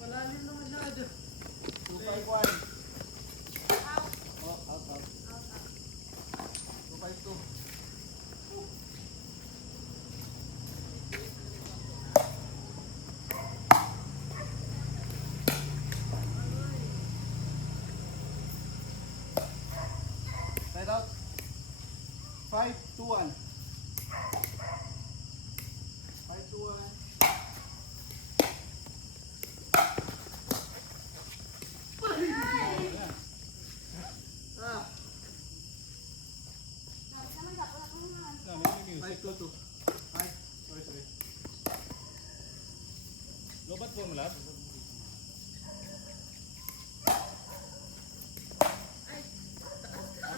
Malalim na masyado. 251. Oh, out. 252. Side out. 521. 521. Ah, 522. Ay, sorry. Lobat po mo lab?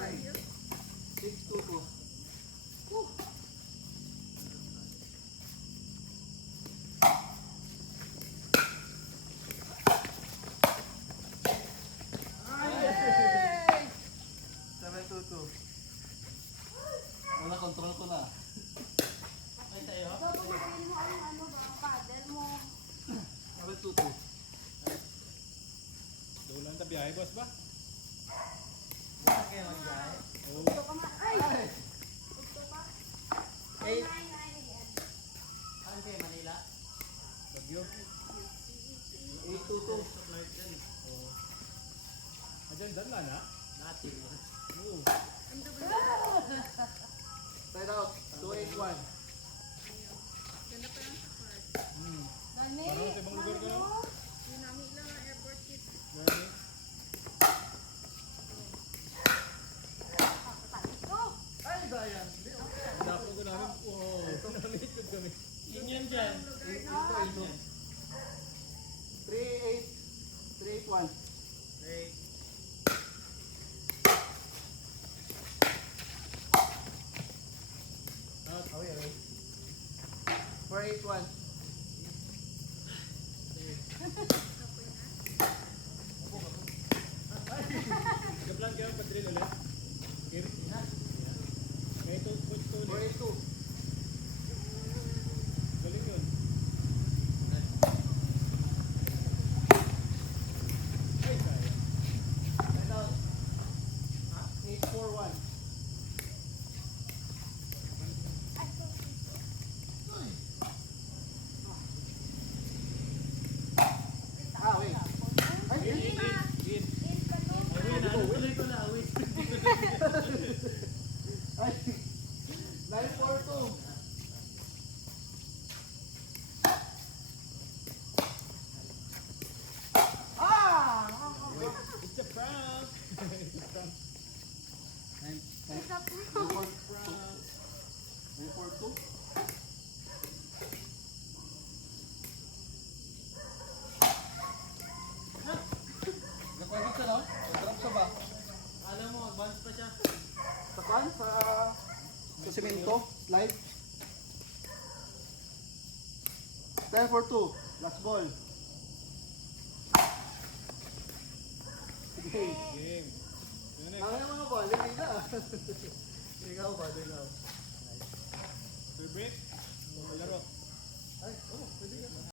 Ay, 622. Ay! 722. Wala, control ko na. Ay, sa'yo? 722. Dulan ta biyahe, boss ba? Wala kayo mag-biyahe. Oo. Ay! 8. Saan kayo, Manila? Bagyo. 822. Oo. Adyan, dyan lang ha? Natin. Oo. Side out. 281. Hmm. Dani, Parang sa ibang lugar ka, no? Dinami lang ang airport kit. Gani. Ay, Dayan. Dapo ko namin. Oo. Nalikod kami. Yun yan dyan. 882. 381. Great. Out. Away. 481. Kaplan kayo, padril ulit. Kiri. Kaya ito, coach ko ulit. 482. Galing yun. Ay, sayang. Side out. 841. Ah, wait. Ay, In. Tuloy ko na, awit. Ay, 942. Ah! It's a prank. It's a prank. 942. Nagpagod ka, no? Drop sa ba? Alam mo, advance pa siya. Sa pan? Sa semento? Slide? 10 for 2. Last ball. Sige. Game. Yun Ang eh. mga ball, hindi na. Ikaw ba? Ikaw. Free break. Laro. Ay, oh, pwede ka.